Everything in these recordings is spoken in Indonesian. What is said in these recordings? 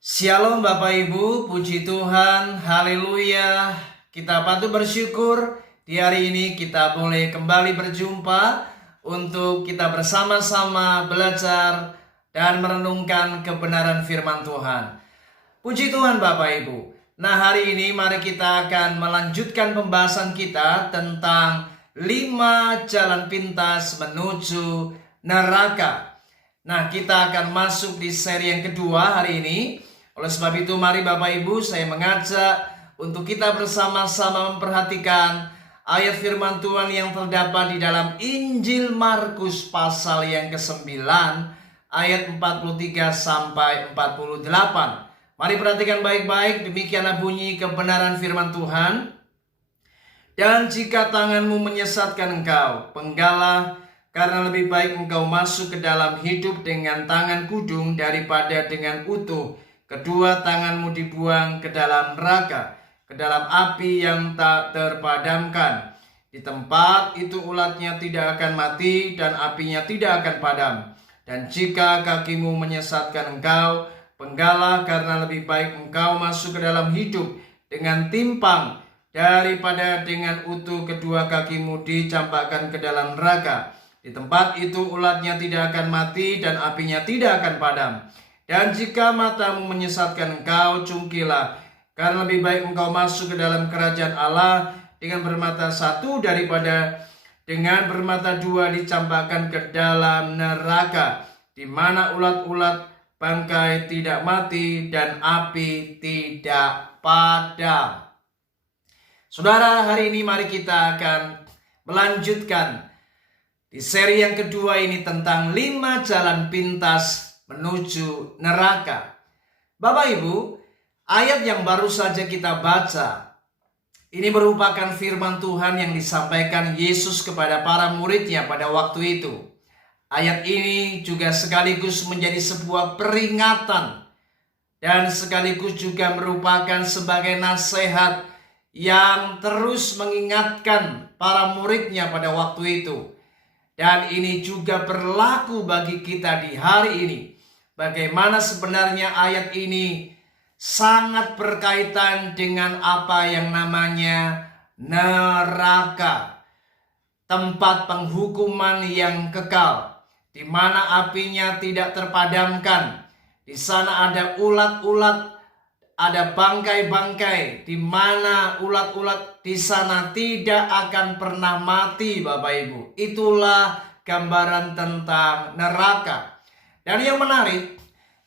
Shalom Bapak Ibu, puji Tuhan, haleluya. Kita patut bersyukur di hari ini kita boleh kembali berjumpa untuk kita bersama-sama belajar dan merenungkan kebenaran firman Tuhan. Puji Tuhan Bapak Ibu. Nah, hari ini mari kita akan melanjutkan pembahasan kita tentang 5 jalan pintas menuju neraka. Nah, kita akan masuk di seri yang kedua hari ini. Oleh sebab itu mari Bapak Ibu saya mengajak untuk kita bersama-sama memperhatikan ayat firman Tuhan yang terdapat di dalam Injil Markus pasal yang ke-9 ayat 43 sampai 48. Mari perhatikan baik-baik, demikianlah bunyi kebenaran firman Tuhan. Dan jika tanganmu menyesatkan engkau, penggalah, karena lebih baik engkau masuk ke dalam hidup dengan tangan kudung daripada dengan utuh kedua tanganmu dibuang ke dalam neraka, ke dalam api yang tak terpadamkan. Di tempat itu ulatnya tidak akan mati dan apinya tidak akan padam. Dan jika kakimu menyesatkan engkau, penggalah, karena lebih baik engkau masuk ke dalam hidup dengan timpang daripada dengan utuh kedua kakimu dicampakkan ke dalam neraka. Di tempat itu ulatnya tidak akan mati dan apinya tidak akan padam. Dan jika matamu menyesatkan engkau, cungkilah, karena lebih baik engkau masuk ke dalam kerajaan Allah dengan bermata satu daripada dengan bermata dua dicampakkan ke dalam neraka, di mana ulat-ulat bangkai tidak mati dan api tidak padam. Saudara, hari ini mari kita akan melanjutkan di seri yang kedua ini tentang 5 jalan pintas menuju neraka. Bapak Ibu, ayat yang baru saja kita baca ini merupakan firman Tuhan yang disampaikan Yesus kepada para muridnya pada waktu itu. Ayat ini juga sekaligus menjadi sebuah peringatan dan sekaligus juga merupakan sebagai nasihat yang terus mengingatkan para muridnya pada waktu itu. Dan ini juga berlaku bagi kita di hari ini. Bagaimana sebenarnya ayat ini sangat berkaitan dengan apa yang namanya neraka. Tempat penghukuman yang kekal, di mana apinya tidak terpadamkan. Di sana ada ulat-ulat, ada bangkai-bangkai, di mana ulat-ulat di sana tidak akan pernah mati, Bapak Ibu. Itulah gambaran tentang neraka. Dan yang menarik,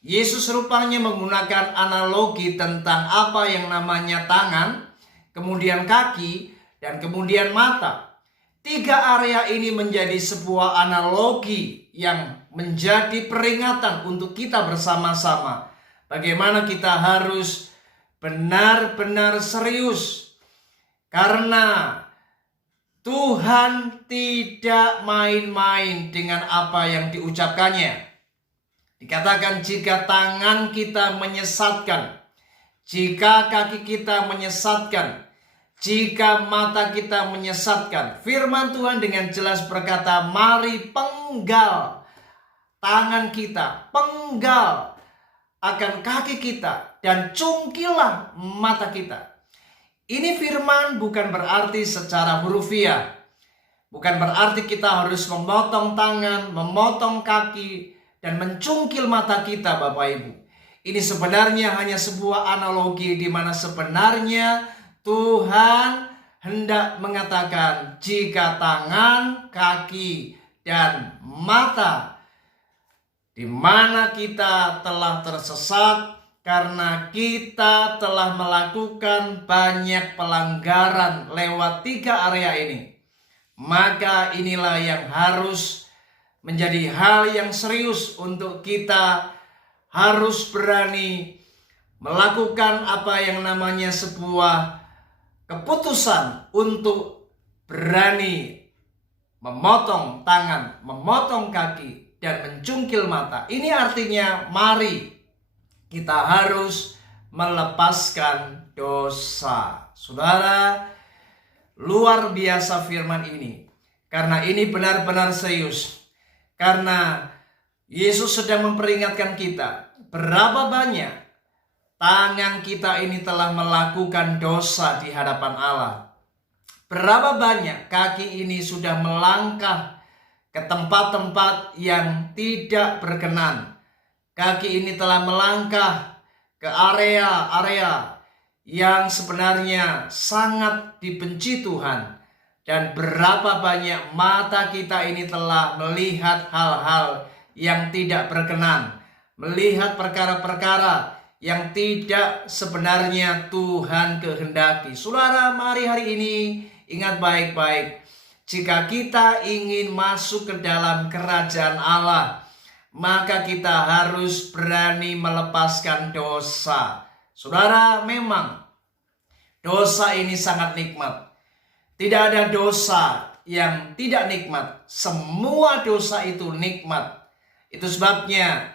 Yesus rupanya menggunakan analogi tentang apa yang namanya tangan, kemudian kaki, dan kemudian mata. 3 area ini menjadi sebuah analogi yang menjadi peringatan untuk kita bersama-sama. Bagaimana kita harus benar-benar serius. Karena Tuhan tidak main-main dengan apa yang diucapkannya. Dikatakan jika tangan kita menyesatkan, jika kaki kita menyesatkan, jika mata kita menyesatkan. Firman Tuhan dengan jelas berkata, mari penggal tangan kita, penggal akan kaki kita, dan cungkilah mata kita. Ini firman bukan berarti secara hurufiah. Bukan berarti kita harus memotong tangan, memotong kaki, dan mencungkil mata kita, Bapak Ibu. Ini sebenarnya hanya sebuah analogi di mana sebenarnya Tuhan hendak mengatakan jika tangan, kaki, dan mata di mana kita telah tersesat karena kita telah melakukan banyak pelanggaran lewat 3 area ini, maka inilah yang harus menjadi hal yang serius untuk kita harus berani melakukan apa yang namanya sebuah keputusan untuk berani memotong tangan, memotong kaki, dan mencungkil mata. Ini artinya mari kita harus melepaskan dosa. Saudara, luar biasa firman ini. Karena ini benar-benar serius. Karena Yesus sedang memperingatkan kita berapa banyak tangan kita ini telah melakukan dosa di hadapan Allah. Berapa banyak kaki ini sudah melangkah ke tempat-tempat yang tidak berkenan. Kaki ini telah melangkah ke area-area yang sebenarnya sangat dibenci Tuhan. Dan berapa banyak mata kita ini telah melihat hal-hal yang tidak berkenan, melihat perkara-perkara yang tidak sebenarnya Tuhan kehendaki. Saudara, mari hari ini ingat baik-baik, jika kita ingin masuk ke dalam kerajaan Allah, maka kita harus berani melepaskan dosa. Saudara, memang dosa ini sangat nikmat. Tidak ada dosa yang tidak nikmat. Semua dosa itu nikmat. Itu sebabnya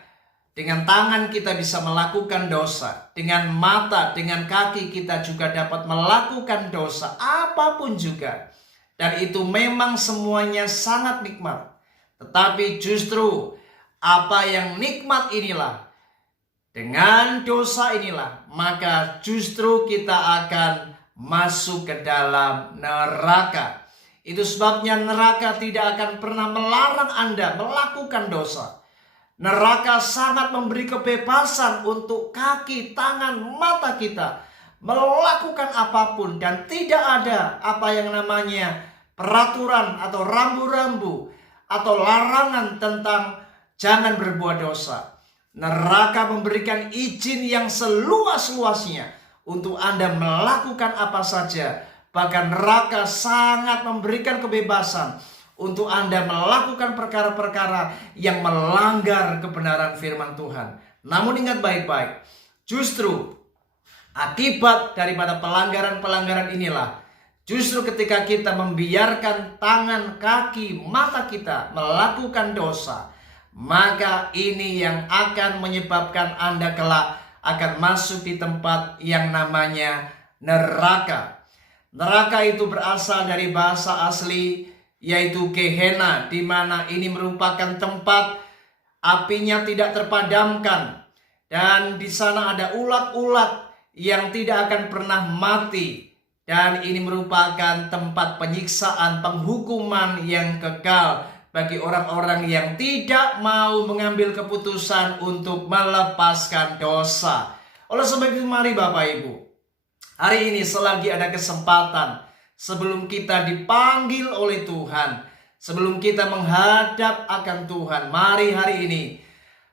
dengan tangan kita bisa melakukan dosa. Dengan mata, dengan kaki kita juga dapat melakukan dosa. Apapun juga. Dan itu memang semuanya sangat nikmat. Tetapi justru apa yang nikmat inilah, dengan dosa inilah, maka justru kita akan masuk ke dalam neraka. Itu sebabnya neraka tidak akan pernah melarang Anda melakukan dosa. Neraka sangat memberi kebebasan untuk kaki, tangan, mata kita melakukan apapun, dan tidak ada apa yang namanya peraturan atau rambu-rambu atau larangan tentang jangan berbuat dosa. Neraka memberikan izin yang seluas-luasnya untuk Anda melakukan apa saja. Bahkan neraka sangat memberikan kebebasan untuk Anda melakukan perkara-perkara yang melanggar kebenaran firman Tuhan. Namun ingat baik-baik, justru akibat daripada pelanggaran-pelanggaran inilah, justru ketika kita membiarkan tangan, kaki, mata kita melakukan dosa, maka ini yang akan menyebabkan Anda kelak akan masuk di tempat yang namanya neraka. Neraka itu berasal dari bahasa asli yaitu Gehenna, di mana ini merupakan tempat apinya tidak terpadamkan, dan di sana ada ulat-ulat yang tidak akan pernah mati, dan ini merupakan tempat penyiksaan, penghukuman yang kekal bagi orang-orang yang tidak mau mengambil keputusan untuk melepaskan dosa. Oleh sebab itu mari Bapak Ibu, hari ini selagi ada kesempatan, sebelum kita dipanggil oleh Tuhan, sebelum kita menghadap akan Tuhan, mari hari ini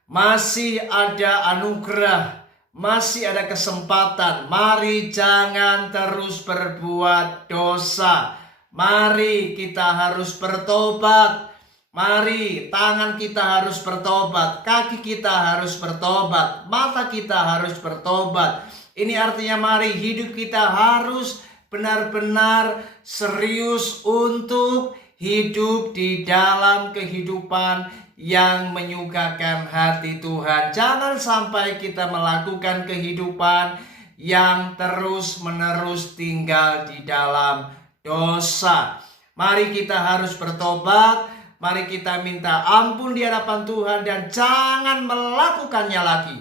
masih ada anugerah, masih ada kesempatan. Mari jangan terus berbuat dosa. Mari kita harus bertobat. Mari tangan kita harus bertobat, kaki kita harus bertobat, mata kita harus bertobat. Ini artinya mari hidup kita harus benar-benar serius untuk hidup di dalam kehidupan yang menyukakan hati Tuhan. Jangan sampai kita melakukan kehidupan yang terus-menerus tinggal di dalam dosa. Mari kita harus bertobat. Mari kita minta ampun di hadapan Tuhan dan jangan melakukannya lagi.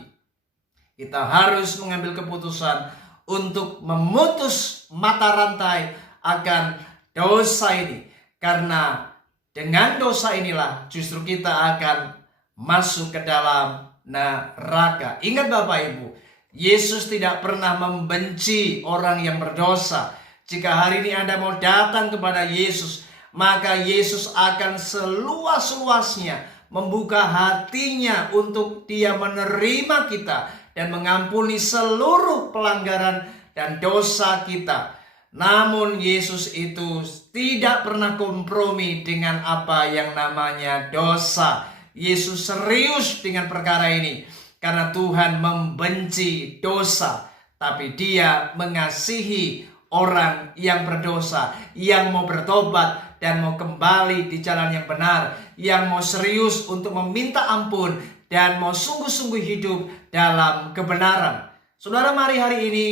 Kita harus mengambil keputusan untuk memutus mata rantai akan dosa ini. Karena dengan dosa inilah justru kita akan masuk ke dalam neraka. Ingat Bapak Ibu, Yesus tidak pernah membenci orang yang berdosa. Jika hari ini Anda mau datang kepada Yesus, maka Yesus akan seluas-luasnya membuka hatinya untuk Dia menerima kita dan mengampuni seluruh pelanggaran dan dosa kita. Namun Yesus itu tidak pernah kompromi dengan apa yang namanya dosa. Yesus serius dengan perkara ini karena Tuhan membenci dosa, tapi Dia mengasihi orang yang berdosa, yang mau bertobat dan mau kembali di jalan yang benar, yang mau serius untuk meminta ampun dan mau sungguh-sungguh hidup dalam kebenaran. Saudara, mari hari ini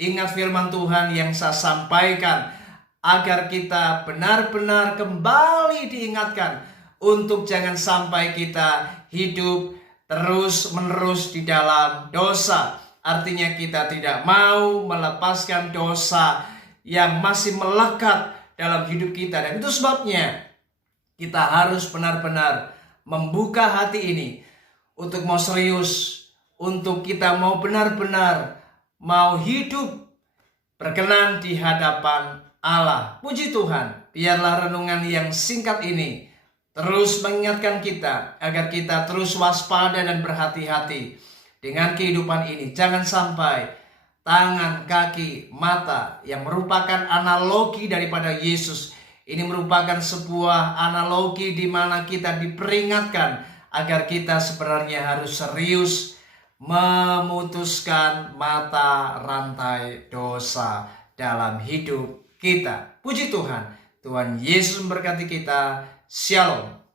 ingat firman Tuhan yang saya sampaikan agar kita benar-benar kembali diingatkan untuk jangan sampai kita hidup terus-menerus di dalam dosa. Artinya kita tidak mau melepaskan dosa yang masih melekat dalam hidup kita. Dan itu sebabnya kita harus benar-benar membuka hati ini untuk mau serius, untuk kita mau benar-benar mau hidup berkenan di hadapan Allah. Puji Tuhan, biarlah renungan yang singkat ini terus mengingatkan kita agar kita terus waspada dan berhati-hati dengan kehidupan ini. Jangan sampai tangan, kaki, mata yang merupakan analogi daripada Yesus ini merupakan sebuah analogi di mana kita diperingatkan agar kita sebenarnya harus serius memutuskan mata rantai dosa dalam hidup kita. Puji Tuhan, Tuhan Yesus memberkati kita. Shalom.